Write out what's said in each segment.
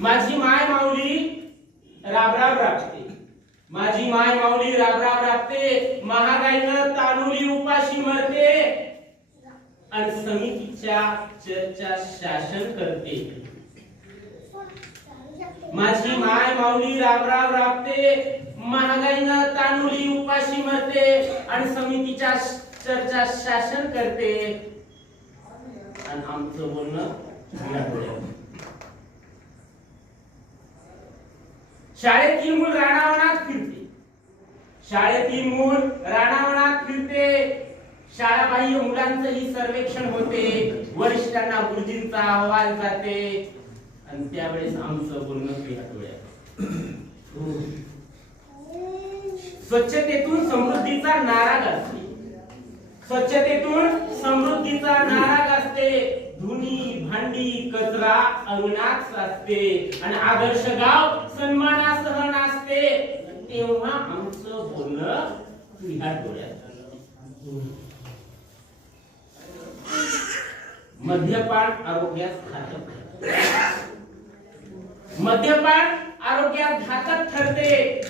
माझी माय माऊली राबराब राबते, माझी माय माऊली राबराब राबते, महागाईनं तानुली उपाशी मरते आणि समितीच्या चर्चा शासन करते. माझी माय माऊली राबराब राबते, महागाईनं तानुली उपाशी मरते आणि समितीच्या चर्चा शासन करते आणि आमचं बोलणं शाळेतील मूल राणावनात फिरते, शाळेतील मूल राणावनात फिरते, शाळाबाह्य मुलांचंही सर्वेक्षण होते, वरिष्ठांना गुरुजींचा अहवाल जाते आणि त्यावेळेस आमचं बोलणं स्वच्छतेतून समृद्धीचा नारा गाजते, स्वच्छतेतून समृद्धीचा नारा गाजते, धुनी भांडी कचरा अंगणात साचते आणि आदर्श गाव सन्मानासह नाचते. तेव्हा आमचं बोलणं तुझ्या डोळ्यात. मद्यपान आरोग्यास घातक, मद्यपान आरोग्यात घातक ठरते.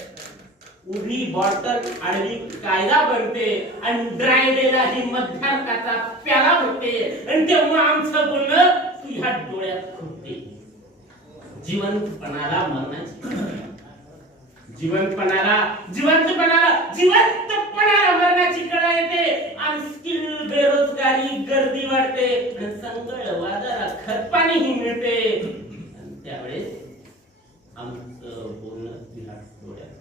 उभी बॉटल आडवी कायदा बनते आणि ड्रायलेला ही मद्यार्काचा प्याला होते आणि तेव्हा आमचं बोलणं तुझ्या डोळ्यात खुपते. जिवंतपणाला मरणाची, जिवंतपणाला मरणाची कळा येते आणि स्किल बेरोजगारी गर्दी वाढते आणि संकट वादाला खतपाणीही मिळते आणि त्यावेळेस आमचं बोलणं तुझ्या डोळ्यात.